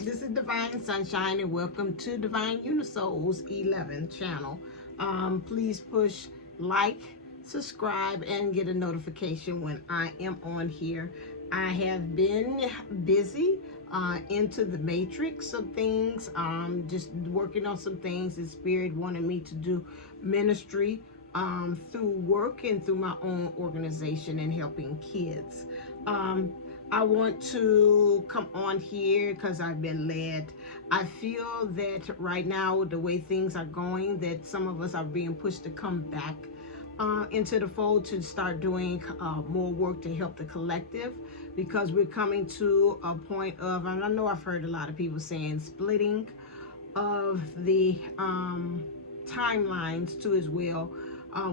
This is Divine Sunshine, and welcome to Divine Unisoul's 11th channel. Please push like, subscribe, and get a notification when I am on here. I have been busy into the matrix of things, just working on some things. The Spirit wanted me to do ministry through work and through my own organization and helping kids. I want to come on here because I've been led. I feel that right now, the way things are going, that some of us are being pushed to come back into the fold to start doing more work to help the collective, because we're coming to a point of, and I know I've heard a lot of people saying, splitting of the timelines too as well.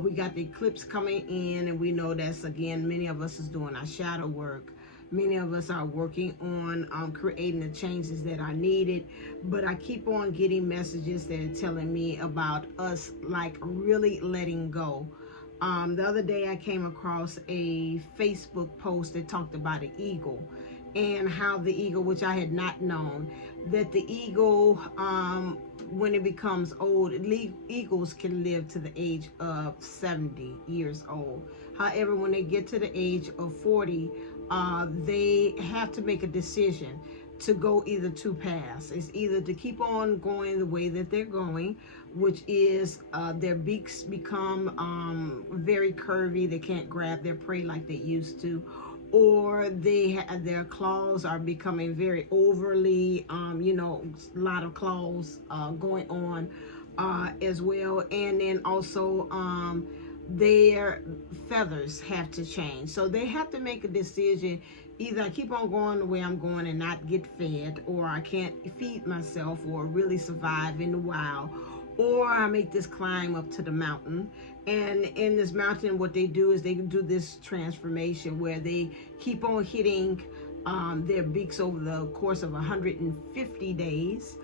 We got the eclipse coming in, and we know that's, again, many of us is doing our shadow work. Many of us are working on creating the changes that are needed, but I keep on getting messages that are telling me about us like really letting go. The other day I came across a Facebook post that talked about an eagle, and how the eagle, which I had not known, that the eagle, when it becomes old, eagles can live to the age of 70 years old. However, when they get to the age of 40, they have to make a decision to go either two paths. It's either to keep on going the way that they're going, which is their beaks become very curvy. They can't grab their prey like they used to, or their claws are becoming very overly, a lot of claws going on as well. And then also their feathers have to change. So they have to make a decision. Either I keep on going the way I'm going and not get fed, or I can't feed myself or really survive in the wild, or I make this climb up to the mountain. And in this mountain, what they do is they do this transformation where they keep on hitting their beaks over the course of 150 days.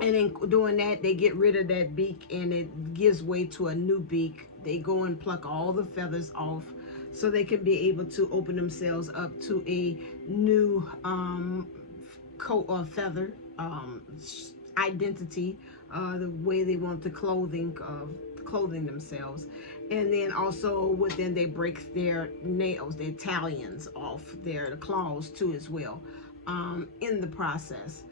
And then doing that, they get rid of that beak, and it gives way to a new beak. They go and pluck all the feathers off so they can be able to open themselves up to a new coat or feather identity, the way they want the clothing themselves. And then also within, they break their nails, their talons off their claws too as well, in the process.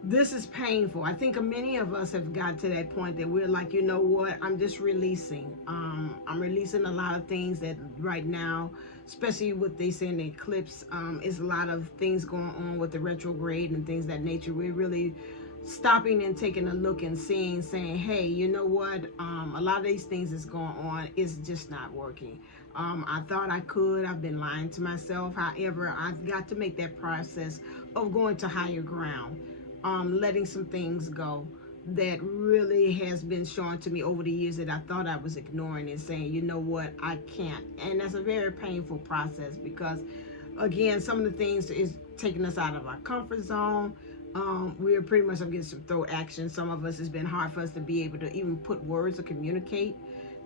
This is painful. I think many of us have got to that point that we're like, you know what, I'm just releasing. I'm releasing a lot of things that right now, especially what they say in the eclipse, is a lot of things going on with the retrograde and things of that nature. We're really stopping and taking a look and saying, hey, you know what, a lot of these things that's going on is just not working. I thought I could. I've been lying to myself. However, I've got to make that process of going to higher ground. Letting some things go that really has been shown to me over the years that I thought I was ignoring, and saying, you know what, I can't. And that's a very painful process, because again, some of the things is taking us out of our comfort zone. We're pretty much getting some throat action. Some of us, it's been hard for us to be able to even put words or communicate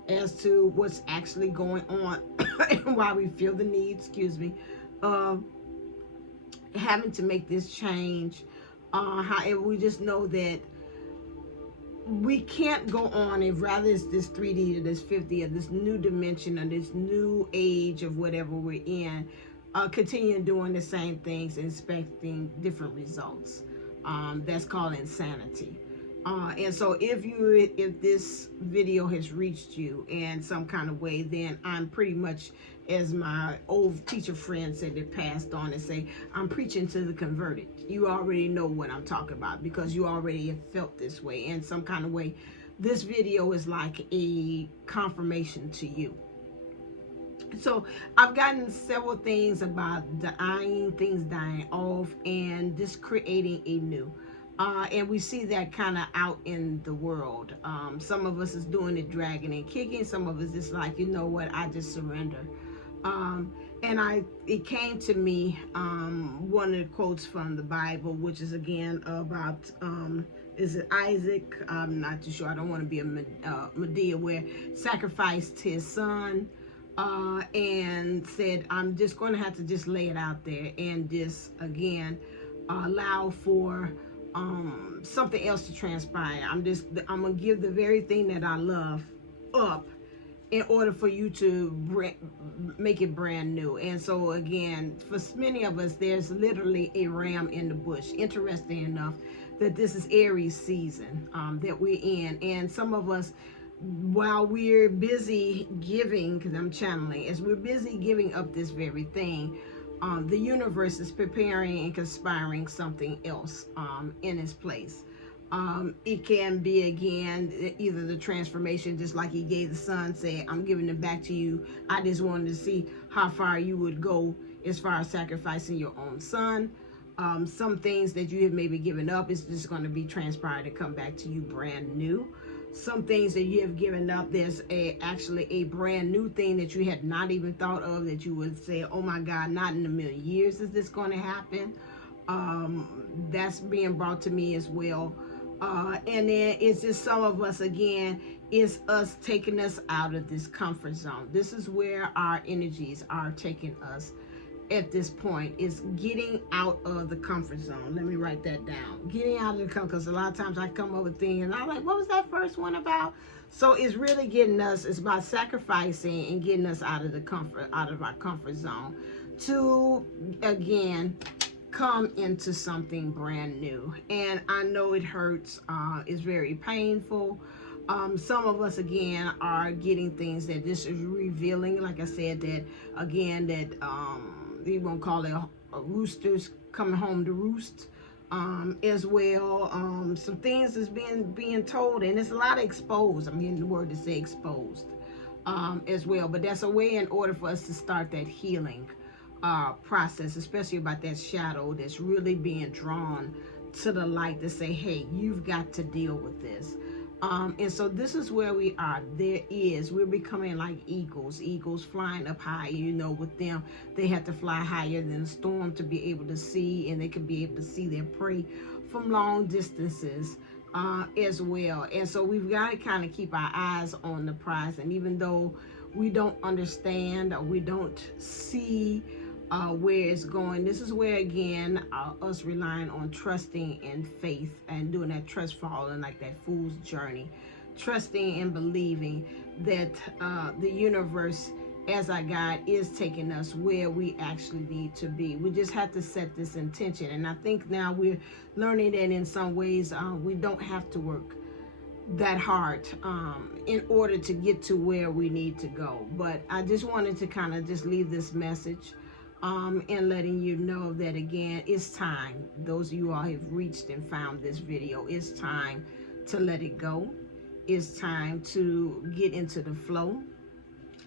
as to what's actually going on and why we feel the need, having to make this change. However, we just know that we can't go on, and rather it's this 3D or this 50 or this new dimension or this new age of whatever we're in, continue doing the same things and expecting different results. That's called insanity. And so if this video has reached you in some kind of way, then I'm pretty much, as my old teacher friend said that passed on, and say, I'm preaching to the converted. You already know what I'm talking about, because you already have felt this way in some kind of way. This video is like a confirmation to you. So I've gotten several things about things dying off, and just creating a new. And we see that kind of out in the world. Some of us is doing it dragging and kicking. Some of us is like, you know what, I just surrender. And it came to me, one of the quotes from the Bible, which is again about, is it Isaac? I'm not too sure. I don't want to be a Medea, where sacrificed his son, and said, I'm just going to have to just lay it out there. And this, again, allow for something else to transpire. I'm gonna give the very thing that I love up in order for you to make it brand new. And so again, for many of us, there's literally a ram in the bush. Interesting enough that this is Aries season that we're in, and some of us, while we're busy giving, because I'm channeling, as we're busy giving up this very thing, the universe is preparing and conspiring something else in its place. It can be, again, either the transformation, just like he gave the son, say, I'm giving it back to you. I just wanted to see how far you would go as far as sacrificing your own son. Some things that you have maybe given up is just going to be transpired to come back to you brand new. Some things that you have given up, there's actually a brand new thing that you had not even thought of, that you would say, oh my God, not in a million years is this going to happen. That's being brought to me as well. And then it's just some of us, again, it's us taking us out of this comfort zone. This is where our energies are taking us at this point, is getting out of the comfort zone. Let me write that down. Getting out of the comfort, because a lot of times I come up with things and I'm like, what was that first one about? So it's really getting us, it's about sacrificing and getting us out of the comfort, out of our comfort zone, to, again, come into something brand new. And I know it hurts, it's very painful. Some of us, again, are getting things that this is revealing, like I said, that again, that we won't call it a roosters coming home to roost, as well. Some things is being told, and it's a lot of exposed. I'm getting the word to say exposed, as well. But that's a way in order for us to start that healing process, especially about that shadow that's really being drawn to the light, to say, hey, you've got to deal with this. And so this is where we are. We're becoming like eagles flying up high. You know, with them, they have to fly higher than the storm to be able to see, and they can be able to see their prey from long distances as well. And so we've got to kind of keep our eyes on the prize. And even though we don't understand, or we don't see where it's going, this is where, again, us relying on trusting and faith and doing that trust falling, like that fool's journey, trusting and believing that the universe as our guide is taking us where we actually need to be. We just have to set this intention. And I think now we're learning that in some ways we don't have to work that hard in order to get to where we need to go. But I just wanted to kind of just leave this message and letting you know that, again, it's time. Those of you all have reached and found this video, it's time to let it go. It's time to get into the flow.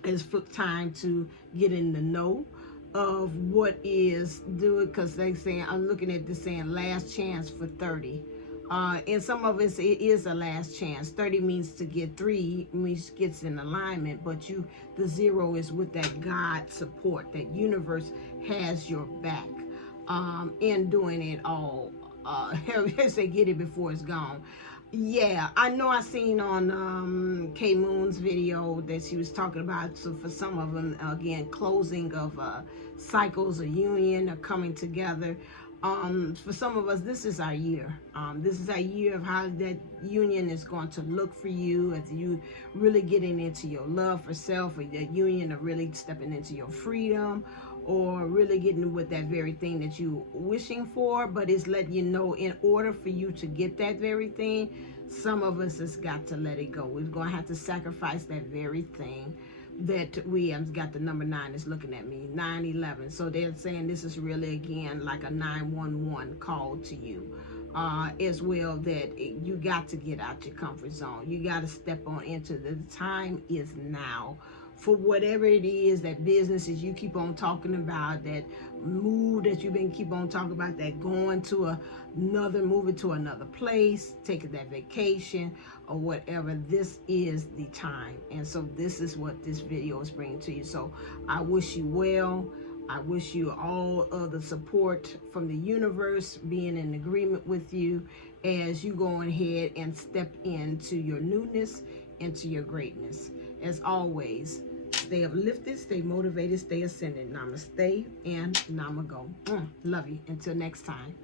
It's time to get in the know of what is doing, because they say, I'm looking at this saying, last chance for 30. And some of us, it is a last chance. 30 means to get 3 means gets in alignment, but the 0 is with that God support. That universe has your back in doing it all. They say get it before it's gone. Yeah, I know I seen on K Moon's video that she was talking about, so for some of them, again, closing of cycles of union are coming together. For some of us, this is our year. This is our year of how that union is going to look for you, as you really getting into your love for self, or that union of really stepping into your freedom, or really getting with that very thing that you wishing for. But it's letting you know, in order for you to get that very thing, some of us has got to let it go. We're going to have to sacrifice that very thing that we have got. The number 9 is looking at me, 911. So they're saying this is really, again, like a 911 call to you as well, that you got to get out your comfort zone. You got to step on into the time is now. For whatever it is, that businesses you keep on talking about, that move that you've been keep on talking about, that going to moving to another place, taking that vacation or whatever, this is the time. And so this is what this video is bringing to you. So I wish you well. I wish you all of the support from the universe, being in agreement with you as you go ahead and step into your newness, into your greatness. As always, stay uplifted, stay motivated, stay ascended. Namaste and Namago. Love you. Until next time.